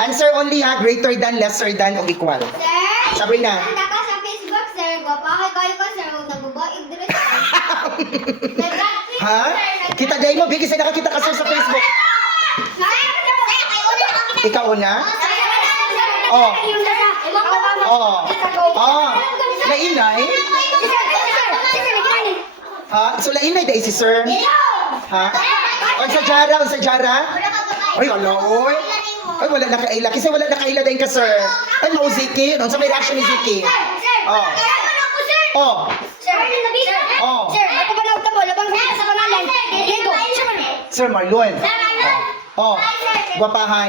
Answer only ha, greater than, lesser than, o equal. Sir? Sabrina. Handa ka sa Facebook, sir. Gwapahay kayo ko, sir. Huwag nagbabaig dire, sir. Ha? Kita day mo, bigis na nakakita ka sir sa Facebook. Ikaw una? Oh. Oh. Oh. Lainay? Ha? So lainay dahil si sir? Ha? O sa jara? Ay, wala, oy. Ay, wala na kaila. Kasi wala na kaila dahil ka, sir. Ay, mau Ziki. Ano sa may reaction ni Ziki? Oh. Oh. Oh. Sir Marlon. Oh. Gwapahay.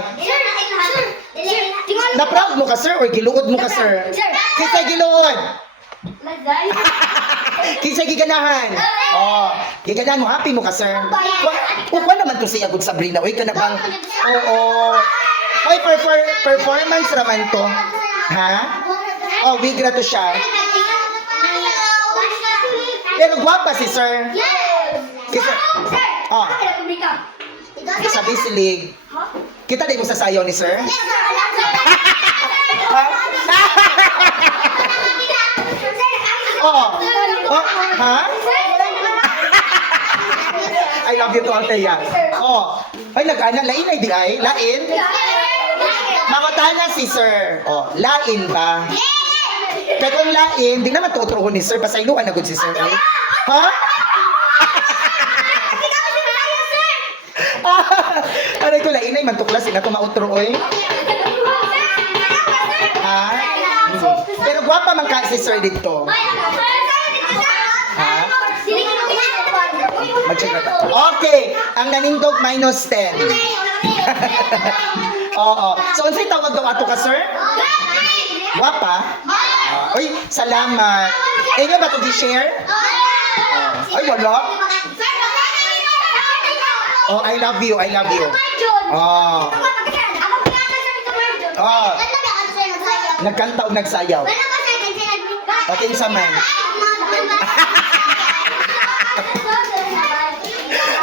Na-proud mo ka, sir? Or giluod mo ka, sir? Kisay giluod. Kisay giganahan. Oh. Giganahan mo. Happy mo ka, sir? Kuha naman to si Agud Sabrina. Uy, ka na bang... Oo. Ay, performance naman to. Ha? Oh, wigra to siya. Pero gwapa si sir. Kasi, oh, sabi si Lig. Kita di mo sasayaw ni sir? Ha? Oh. Oh, ha? I love you to Althea. Oh. Ay, nag-ana. Lain ay di ay? Lain? Makutana si sir. Oh, lain ba? Kaya kung lain, di naman tuturuhon ni sir. Pasayluan na good si sir. Eh? Ha? Aray ko, lain ay mantuklas. Ina ko mautro, eh. Ha? Pero gwapa man ka si sir dito. Ha? Mag-check na tayo. Okay. Ang nanindog minus 10. Oo. So, unsay tawag daw ato ka, sir? Gwapa? Uy, salamat. Inyo ba ito di-share? Ay, wala. Oh, I love you. Oh. Oh. Nagkanta o nagsayaw? Okay, sa man.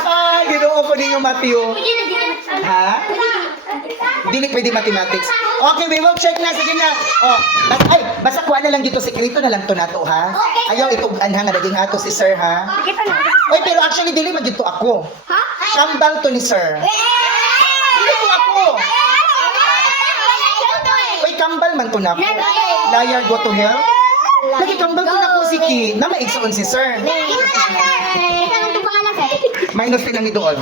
Ah, ginoo ko ninyo, Matthew. Ha? Dili pwede mathematics. Okay, we will check na. Sige na. Oh, ay, basta kuha na lang dito. Sekreto na lang to nato, ha? Ayaw itugan ha, nga naging ato si sir, ha? Oy, pero actually, dili magito ako. Ha? Kambal to ni sir. Dili to ako. Oy, kambal man to na ako. Liar, go to hell. Lagi kambal to na ako, Siki. Na maigsoon si sir. Minus din lang ni doon.